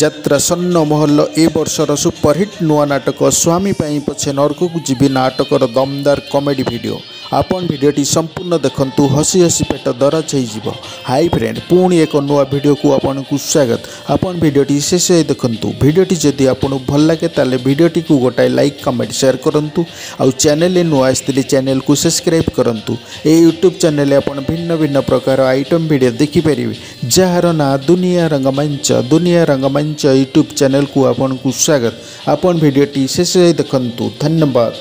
ଯାତ୍ରା ସ୍ୱର୍ଣ୍ଣ ମହଲ ଏ ବର୍ଷର ସୁପରହିଟ୍ ନୂଆ ନାଟକ ସ୍ୱାମୀ ପାଇଁ ପଛେ ନରକକୁ ଯିବି ନାଟକର ଦମଦାର କମେଡ଼ି ଭିଡ଼ିଓ। ଆପଣ ଭିଡ଼ିଓଟି ସମ୍ପୂର୍ଣ୍ଣ ଦେଖନ୍ତୁ, ହସି ହସି ପେଟ ଦରଜ ହୋଇଯିବ। ହାଇ ଫ୍ରେଣ୍ଡ, ପୁଣି ଏକ ନୂଆ ଭିଡ଼ିଓକୁ ଆପଣଙ୍କୁ ସ୍ୱାଗତ। ଆପଣ ଭିଡ଼ିଓଟି ଶେଷ ଯାଏ ଦେଖନ୍ତୁ। ଭିଡ଼ିଓଟି ଯଦି ଆପଣଙ୍କୁ ଭଲ ଲାଗେ ତାହେଲେ ଭିଡ଼ିଓଟିକୁ ଗୋଟାଏ ଲାଇକ୍ କମେଣ୍ଟ ସେୟାର କରନ୍ତୁ। ଆଉ ଚ୍ୟାନେଲରେ ନୂଆ ଆସିଥିଲେ ଚ୍ୟାନେଲକୁ ସବସ୍କ୍ରାଇବ୍ କରନ୍ତୁ। ଏହି ୟୁଟ୍ୟୁବ୍ ଚ୍ୟାନେଲରେ ଆପଣ ଭିନ୍ନ ଭିନ୍ନ ପ୍ରକାର ଆଇଟମ୍ ଭିଡ଼ିଓ ଦେଖିପାରିବେ, ଯାହାର ନାଁ ଦୁନିଆ ରଙ୍ଗମଞ୍ଚ। ଦୁନିଆ ରଙ୍ଗମଞ୍ଚ ୟୁଟ୍ୟୁବ୍ ଚ୍ୟାନେଲକୁ ଆପଣଙ୍କୁ ସ୍ୱାଗତ। ଆପଣ ଭିଡ଼ିଓଟି ଶେଷ ଯାଏ ଦେଖନ୍ତୁ। ଧନ୍ୟବାଦ।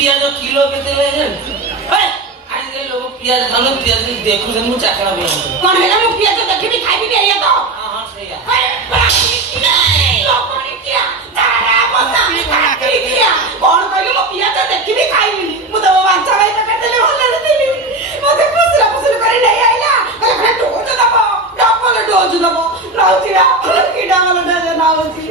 पियाज किलो केते ले आजकल लोग पियाज खानो पियाज देखो जन मु चाकरा भी कोन हेला मु पियाज देखि भी खाइ भी एया तो हां सही है लोकनी किया तारा बता भी खाइ किया कोन कहले मु पियाज देखि भी खाइ भी मु तो बांचा भाई तो करते ले होला देली मते पुसला करी नहीं आइला कहले डोज दबो डबल डोज दबो राउतिया कीड़ा वाला डज नाउती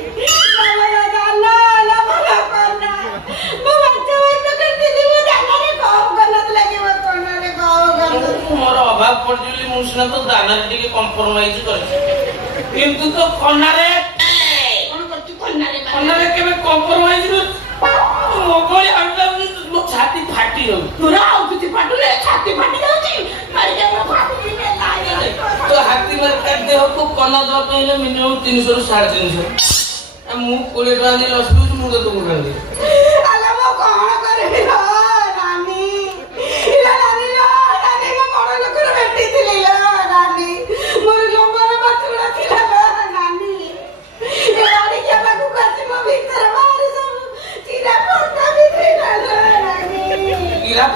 पड़जुली मुसना तो दाना टिके कंप्रोमाइज करे किंतु तो खन्नारे कोन करती खन्नारे केबे कंप्रोमाइज नु मोगोली हटला मो छाती फाटी हो तोरा आउ किति फाटुले छाती फाटी जाउची मारी के फाटी में लागे तो हाथी मार काट देह को कना दवा पहिले मिनिमम 300 रु 350 मु 20 टका दे लसबु मु तो तुम कर दे अला मो कोन करे रानी इला रानी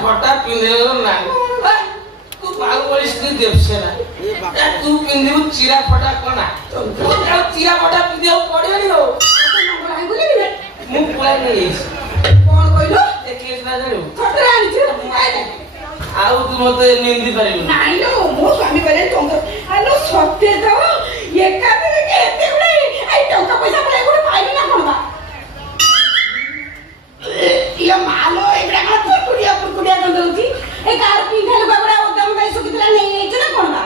फटा पिंधे ना तू बाल परिस्थिति देवसे ना तू पिंधे चिरा फटा कोना तो चिरा फटा पिंधे पड़ियो नि हो मु पळाई नहीं कोन कइलो देखिस ना जानो फटा आनी छ आउ तू मते निंदी पारिबो नाही लो मो स्वामी करे तो हेलो सत्य तो एका दिन के एते गुडे आई टंका पैसा पळे गुडे पाइली ना कोन बा ये मालो एकरा का कुड़िया कर दउची ए कार पिंधल बाबरा ओदम गई सुकितला नहीं है ना कोन बा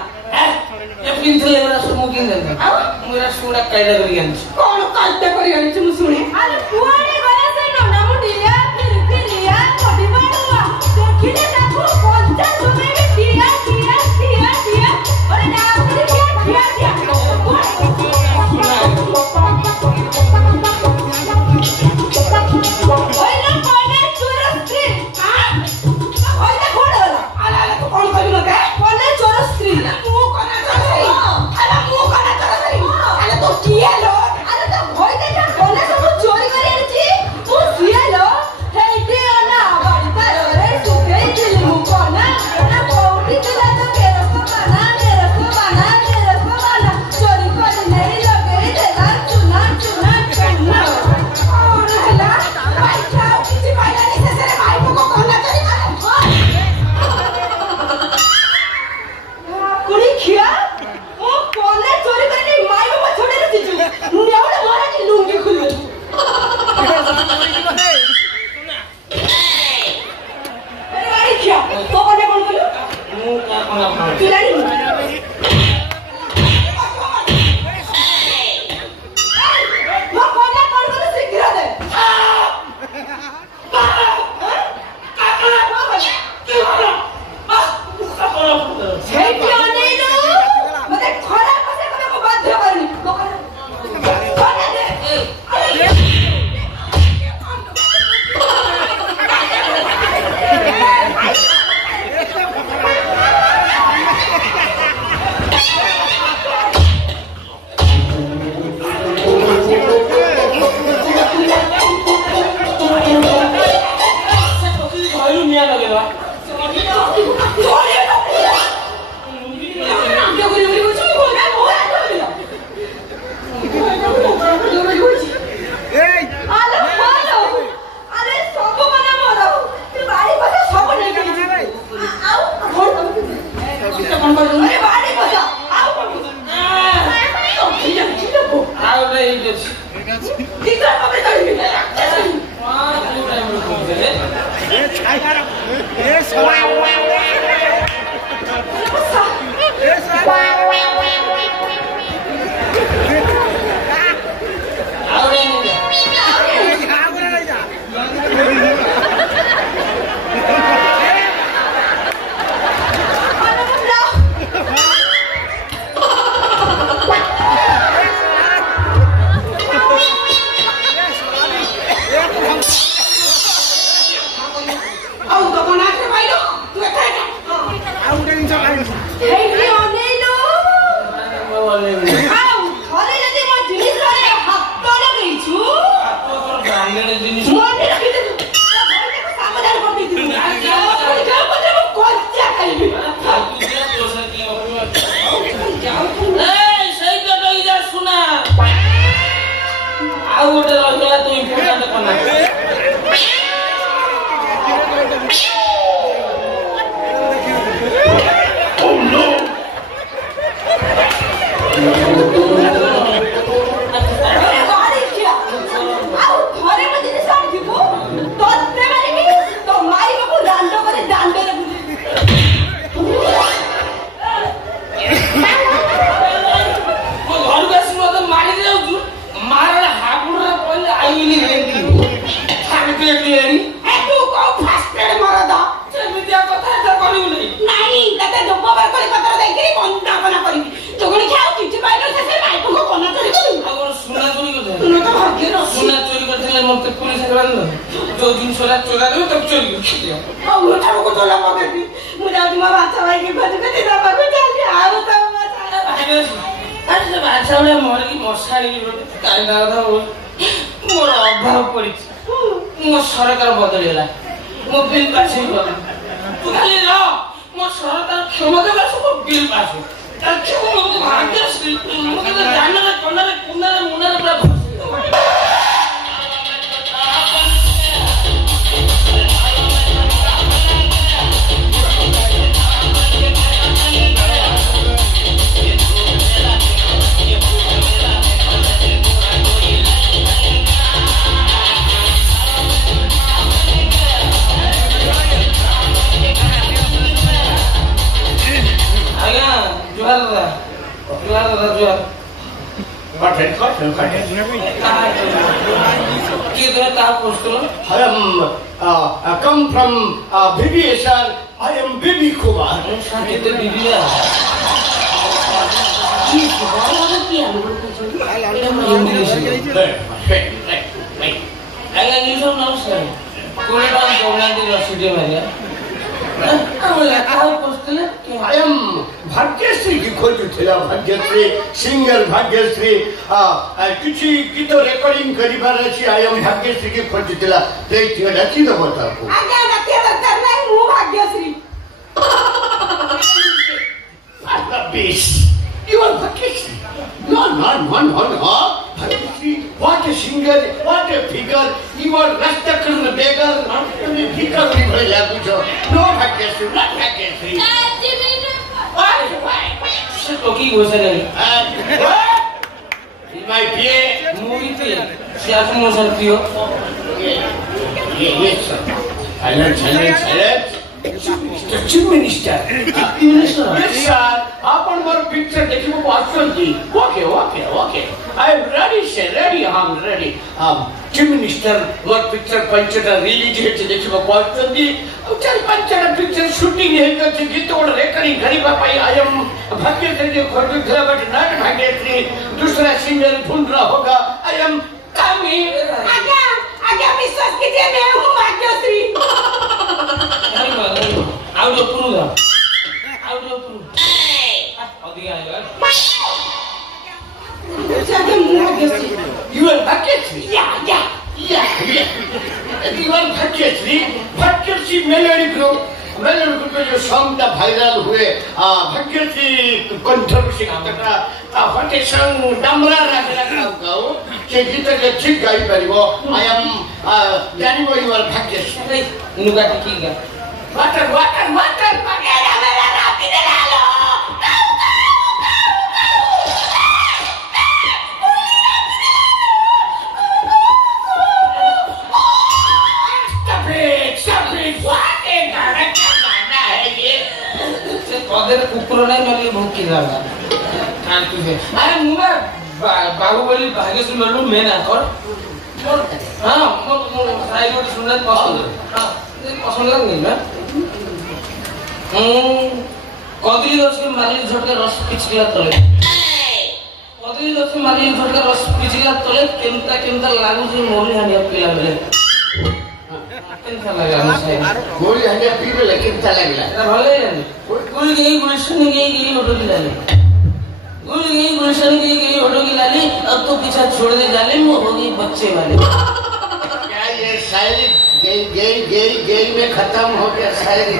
ए पिंधल लेबरा सुमु किन दे आ मोरा सुडा कायदा करी आनी कोन कायदा करी आनी मु सुने अरे पुआने गया से नोना मुडिया फिर लिया छोटी बाडुआ देखिले ताको पंचा सुमे में दिया और ना दिया ମାଗଣା ଜିନିଷ ମନେ ରଖିଥିବୁ ସାବଧାନ କରିଦେଇଥିବୁ କଞ୍ଚା ଖାଇବି ସେଇଟା ରହିଯା ଶୁଣା ଆଉ ଗୋଟେ ରହିଗଲା ତୁ ଇମ୍ପୋର୍ଟାଣ୍ଟ କନା मत पुलिस जो जिनस चोरा देवे तब चोरी को तोला पकड़ी मुझे तुम बाचा भाई की खोज के तेरा पागो चल आ तो आज से बाचा वाला मर की मशाड़ी काई ना था मोर अभाव पड़ी मो सरकार बदलेला मो बिल पास हो तू खाली रह मो सरकार क्षमता का सब बिल पास हो क्यों मो भाग्य श्री मो के जान रे कोना रे कुना रे मुना रे पूरा come from BBSR. I am Bibi Kumar. I am Bhagyashree की खोज थिला भाग्यश्री सिंगर भाग्यश्री किछि गीत रेकॉर्डिंग करिबार अछि I am भाग्यश्री की खोज थिला ते थिला छि त बताको आगे नथिया दरकार नाही मु Bhagyashree Rubbish. You are Bhagyashree no Bhagyashree what a singer what a figure you are Rastakarn beggar not only figure ni भइ लागु छ no Bhagyashree not Bhagyashree Toki gosane my PA movie pe siapa mau serpio yes sir silence the chief minister yes sir apan more picture dekhibo aasandi okay I am ready sir ready I am ready chief minister more picture panchata release hechi dekhibo aasandi chari panchata picture shooting hechi git or recording kariba pai I am Bhagyashree खोज थिला but not Bhagyashree दूसरा singer ढूंढ रहा होगा I am coming आगे विश्वास कीजिए मैं हूँ भाग्यश्री audio puru अधिक आएगा you are Bhagyashree yeah you are Bhagyashree melody group में जो सॉन्ग था वायरल हुए भाग्यश्री कंट्रोवर्सी का फटे संग डमरा रखला गाओ से गीत के ठीक गाई परिबो I am जानिबो you are भाग्यश्री नुगा टिकीगा वाटर पकेरा मेरा राती दे लालो अगर कुकुर नहीं मिले बहुत किला है खान तुझे अरे मुझे बाहुबली भाग्यश्री लल्लू मैं ना कर हाँ साइड में सुनना पसंद हाँ पसंद लग नहीं ना कदली दस के माली झटके रस पिछला तले कदली दस के माली झटके रस पिछला तले केंता लागू से मोरी हानिया पिला मिले गोली हंड्या पीपल लेकिन चला गया भले गुल गई गुलशन गई ऑटो की लाली गुल गई गुलशन गई ऑटो की लाली अब तो पीछा छोड़ दे जाले वो होगी बच्चे वाले शायरी गई गई गई गई में खत्म हो गया शायरी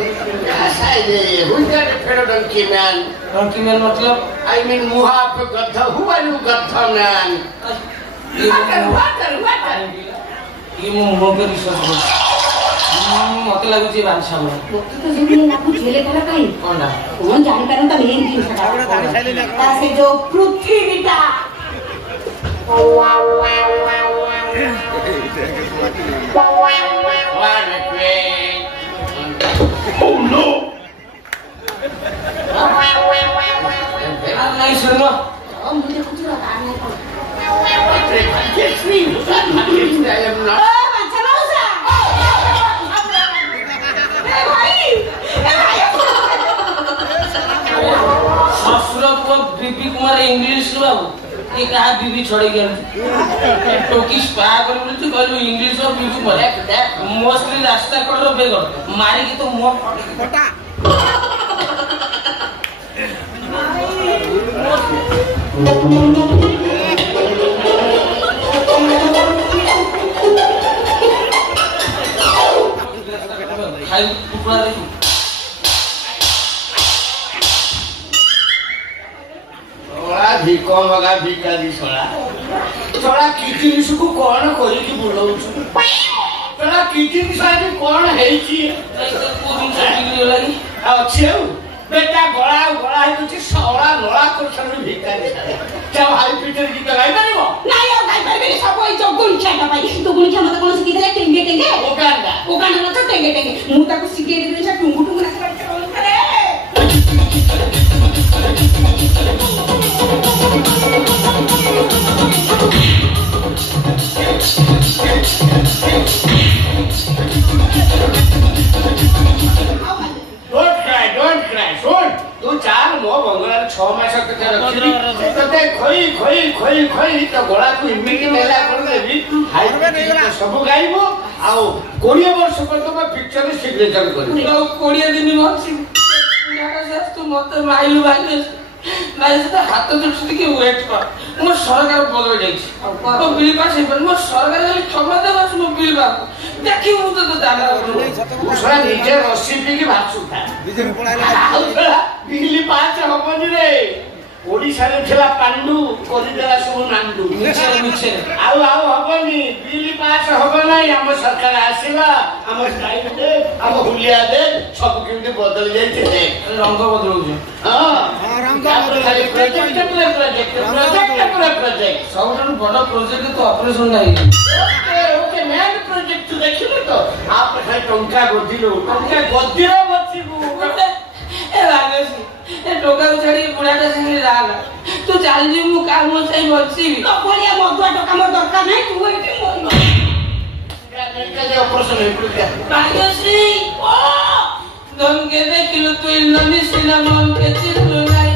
शायरी हुई फेरो डंकी मैन मतलब आई मीन मुहा पे गद्दा हुआ यू गद्दा मैन ये मुंह पे रिसर्च मत लाଗୁଛି ବାଂଛା ମୁଁ ଲୋକ ତ ଯେମିତି ନାକୁ ଝେଲେ କଲା କାଇଁ କୋନଟା କୋନ ଜାଣି ପାରନ୍ତା ମେନ୍ ଜିନିଷଟା ତା ସେ ଯୋ ପୃଥିବୀଟା Oh no! नहीं सुनो ମୁଁ ଦେଖୁଛି ତା ନାଇଁ କଣ Yes, me. I am not. ବାଚ୍ଚା ମାଉସା ଏ ଭାଇ ससुर को बीबी कुमार इंग्लिश बाबू ये कहा बीबी छोड़ गया टोकी स्पा कर बोले तू कहलु इंग्लिश और बीबी कुमार मोस्टली रास्ता कड़र बेगर मारी की तो मोट फटा खाई टुकड़ा देखो ଭିକ ମଗା ଭିକାରୀ ଶଳା କି ଜିନିଷକୁ କଣ କରିକି ବୁଲଉଛୁ ଶଳା କି ଜିନିଷ ଆଜି କଣ ହେଇଛି ଅଛି ଆଉ ବେଟା ଗଳା ହେଇଛି ଶଳା ନଳା କରୁଛନ୍ତି ଭିକାରୀ ଶଳା ଭାଇ ପିଠରେ ଗୀତ ଗାଇପାରିବ ନାଇଁ ଆଉ ଗାଇ ପାରିବେନି ସବୁ ଏଇ ଯୋ ଗୁଣିଛାଟା ପାଇଁ ତୁ ଗୁଣିଛା ମତେ କଣ ଶିଖିଦେଲେ ଟେଙ୍ଗେ ଟେଙ୍ଗେ ଓଗାଣ୍ଡା ନଛ ଟେଙ୍ଗେ ଟେଙ୍ଗେ ମୁଁ ତାକୁ ଶିଖେଇ ଦେବି ସେ ଟୁଙ୍ଗୁ ଟୁଙ୍ଗୁ ନାଚ କରିଥିଲେ Don't cry. ଶୁଣ ତୁ ଚାଲ ମୋ ବଙ୍ଗଳାରେ 6 ମାସ କେତେ ରଖିବି ତତେ ଖୋଇ ତ ଗଳାକୁ ଏମିତି ନେଲା କରିଦେବି ସବୁ ଗାଇବୁ ଆଉ 20 ବର୍ଷ ପର୍ଯ୍ୟନ୍ତ ପିକ୍ଚର ସିଗ୍ନେଚର କରିବୁ 20 ଦିନ ବସି ତୁ ମତେ ମାଇଲୁ ଭାଇ ହାତ ଦୃଷ୍ଟି ଟିକେ ୱେଟ୍ କର ମୋ ସରକାର ବଦଳି ଯାଇଛି ମୋ ବିଲ୍ ପାସ୍ ହେଇପାରୁନି ମୋ ସରକାର ଖାଲି କ୍ଷମା ଦେବ ମୋ ବିଲ୍ ପାସ୍ ଦେଖିବୁ ମୁଁ ତତେ ଦାଦା ନିଜେ ରସି ପିଇକି ଭାସୁଥା ବିଲ୍ ପାସ୍ ହବନି ରେ ଓଡିଶାରେ ଥିଲା ପାଣ୍ଡୁ କରିଦେଲା ସବୁ ନାଣ୍ଡୁ ଆଉ ହବନି ବିଲ୍ ପାସ୍ ହବ ନାହିଁ ଆମ ସରକାର ଆସିଲା ଆମ ଷ୍ଟାଇଲ ଦେ ଆମ ହୁଲିଆ ଦେ ସବୁ କେମିତି ବଦଳି ଯାଇଥିଲେ ରଙ୍ଗ ବଦଳୁଛି ସବୁଠାରୁ ବଡ ପ୍ରୋଜେକ୍ଟ ତ ଅପରେସନ ନାହିଁ ପ୍ରୋଜେକ୍ଟ ଦେଖିଲୁ ତ ଟଙ୍କା ଗଦିରୁ ବସିବୁ ଟଙ୍କା ଛାଡି ବୁଢାଟା ସାଙ୍ଗରେ ରାଗ ତୁ ଚାଲିଯିବୁ ମୁଁ କାମ ଚାହିଁ ବସିବି ଭଳିଆ ମଦୁଆ ଟଙ୍କା ମୋର ଦରକାର ନାହିଁ ତୁ ଏଠି ଅପରେସନ ଭାଗ୍ୟଶ୍ରୀ ଧନକେ ଦେଖିଲୁ ତୁ ଇନ୍ଦ୍ରନୀ ସିନା ମନକେ ଚିତୁ ନାହିଁ